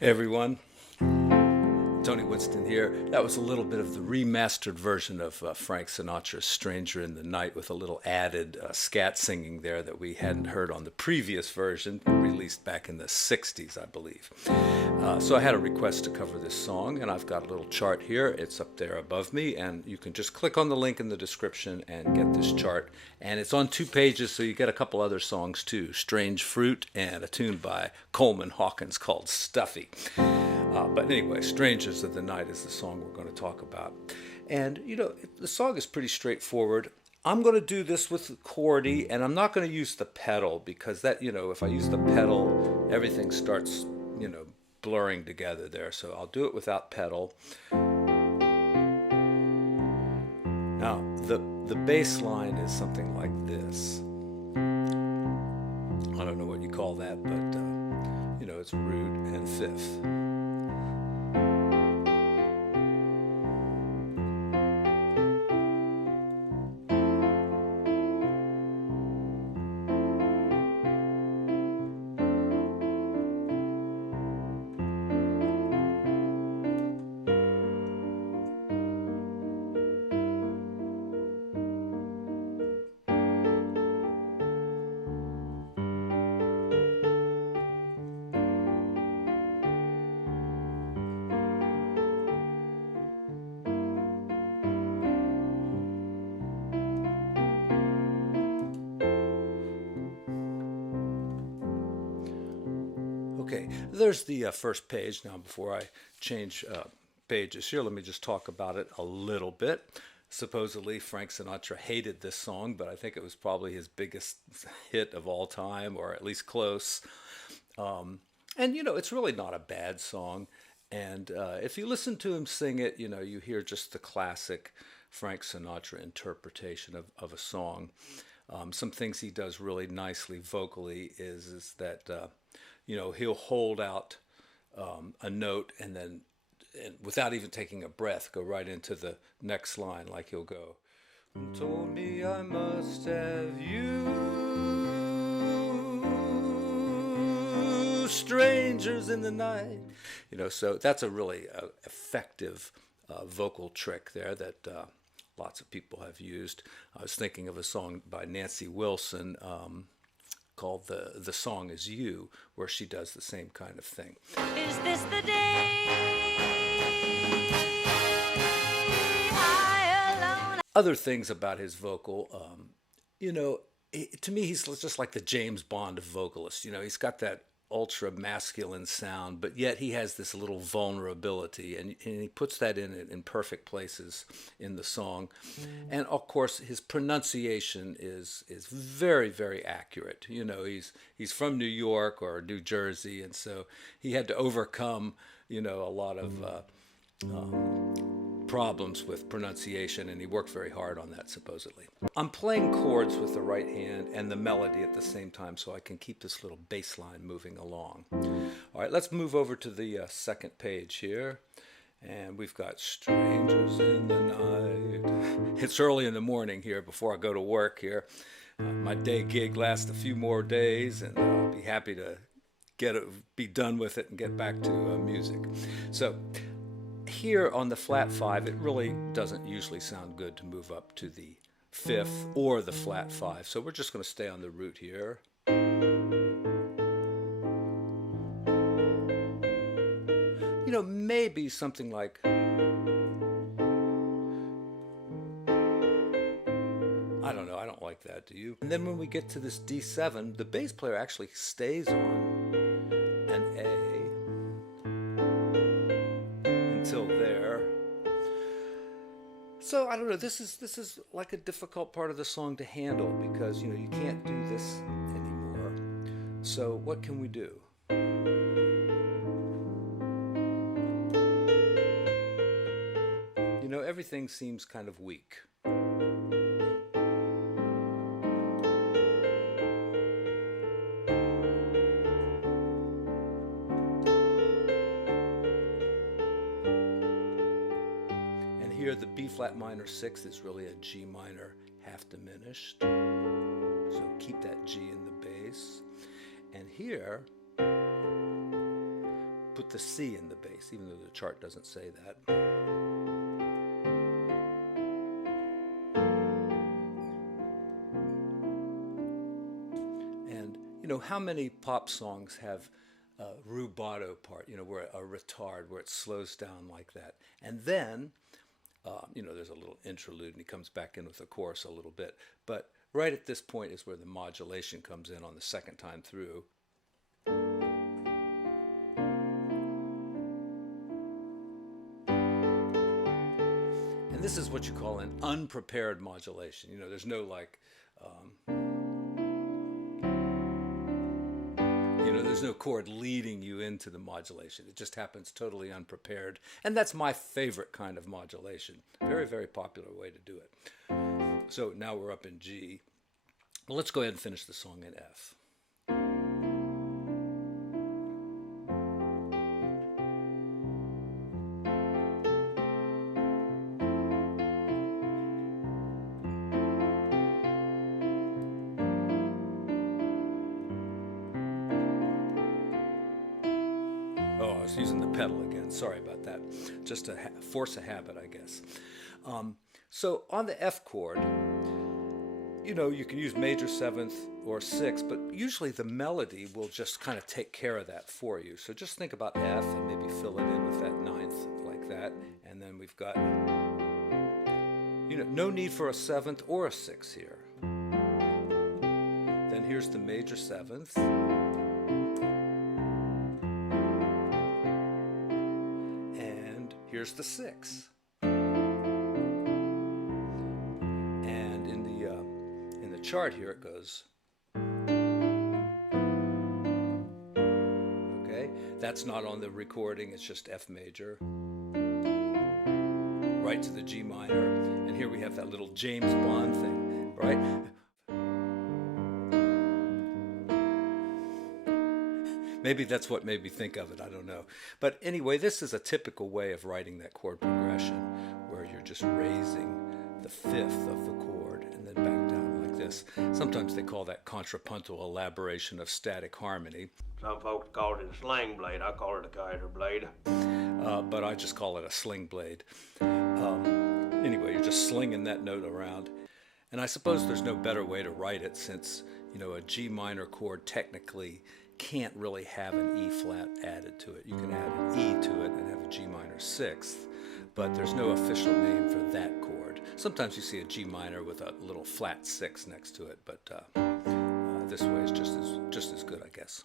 Hey everyone, Tony Winston here. That was a little bit of the remastered version of Frank Sinatra's Stranger in the Night with a little added scat singing there that we hadn't heard on the previous version, released back in the 60s, I believe. So I had a request to cover this song, and I've got a little chart here. It's up there above me, and you can just click on the link in the description and get this chart. And it's on 2 pages, so you get a couple other songs too, Strange Fruit and a tune by Coleman Hawkins called Stuffy. But anyway, Strangers of the Night is the song we're going to talk about. And, the song is pretty straightforward. I'm going to do this with the chordy, and I'm not going to use the pedal because that, if I use the pedal, everything starts, blurring together there. So I'll do it without pedal. Now, the bass line is something like this. I don't know what you call that, but, it's root and fifth. Okay, there's the first page. Now, before I change pages here, let me just talk about it a little bit. Supposedly, Frank Sinatra hated this song, but I think it was probably his biggest hit of all time, or at least close. And, it's really not a bad song. And if you listen to him sing it, you hear just the classic Frank Sinatra interpretation of a song. Some things he does really nicely vocally is that he'll hold out a note and then, without even taking a breath, go right into the next line. Like he'll go, "Told me I must have you, strangers in the night." So that's a really effective vocal trick there that lots of people have used. I was thinking of a song by Nancy Wilson called the Song Is You, where she does the same kind of thing. Is this the day I alone? Other things about his vocal, to me, he's just like the James Bond of vocalists. He's got that ultra masculine sound, but yet he has this little vulnerability, and he puts that in perfect places in the song. And of course, his pronunciation is very, very accurate. He's from New York or New Jersey, and so he had to overcome a lot of problems with pronunciation, and he worked very hard on that, supposedly. I'm playing chords with the right hand and the melody at the same time so I can keep this little bass line moving along. All right, let's move over to the second page here. And we've got Strangers in the Night. It's early in the morning here before I go to work here. My day gig lasts a few more days, and I'll be happy to be done with it and get back to music. So here on the flat 5, it really doesn't usually sound good to move up to the 5th or the flat 5. So we're just going to stay on the root here. Maybe something like, I don't know, I don't like that, do you? And then when we get to this D7, the bass player actually stays on an A until there. So I don't know, this is like a difficult part of the song to handle because you can't do this anymore. So what can we do? Everything seems kind of weak. And here the B flat minor 6th is really a G minor half diminished. So keep that G in the bass. And here, put the C in the bass, even though the chart doesn't say that. And, you know, how many pop songs have a rubato part, you know, where a retard, where it slows down like that. And then, you know, there's a little interlude and he comes back in with the chorus a little bit. But right at this point is where the modulation comes in on the second time through. And this is what you call an unprepared modulation. You know, there's no like, you know, there's no chord leading you into the modulation. It just happens totally unprepared. And that's my favorite kind of modulation. Very, very popular way to do it. So now we're up in G. Well, let's go ahead and finish the song in F. Oh, I was using the pedal again. Sorry about that. Just to force a habit, I guess. So on the F chord, you know, you can use major seventh or sixth, but usually the melody will just kind of take care of that for you. So just think about F and maybe fill it in with that ninth like that. And then we've got, you know, no need for a seventh or a sixth here. Then here's the major seventh. And here's the sixth. Chart here it goes. Okay, that's not on the recording, it's just F major. Right to the G minor, and here we have that little James Bond thing, right? Maybe that's what made me think of it, I don't know. But anyway, this is a typical way of writing that chord progression, where you're just raising the fifth of the chord and then back down. This. Sometimes they call that contrapuntal elaboration of static harmony. Some folks call it a sling blade. I call it a kaiser blade. But I just call it a sling blade. Anyway, you're just slinging that note around. And I suppose there's no better way to write it, since, you know, a G minor chord technically can't really have an E flat added to it. You can add an E to it and have a G minor sixth, but there's no official name for that chord. Sometimes you see a G minor with a little flat six next to it, but this way is just as good, I guess.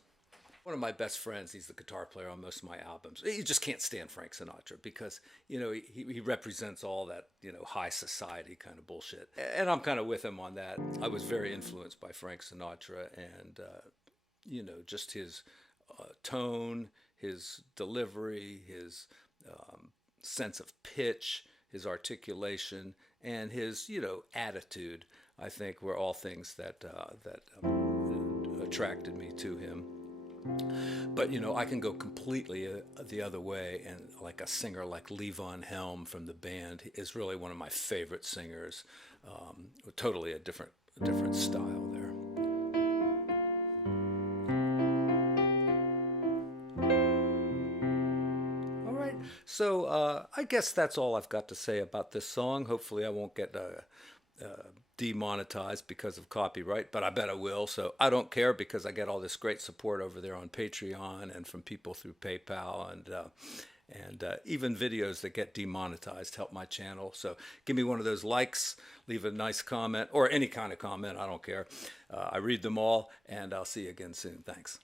One of my best friends, he's the guitar player on most of my albums. You just can't stand Frank Sinatra because, you know, he represents all that, you know, high society kind of bullshit. And I'm kind of with him on that. I was very influenced by Frank Sinatra and, you know, just his tone, his delivery, his sense of pitch, his articulation, and his, you know, attitude, I think, were all things that attracted me to him. But, you know, I can go completely the other way, and like a singer like Levon Helm from the band is really one of my favorite singers. Totally a different style there. All right, so I guess that's all I've got to say about this song. Hopefully I won't get demonetized because of copyright, but I bet I will, so I don't care because I get all this great support over there on Patreon and from people through PayPal, and even videos that get demonetized help my channel. So give me one of those likes, leave a nice comment, or any kind of comment, I don't care. I read them all, and I'll see you again soon. Thanks.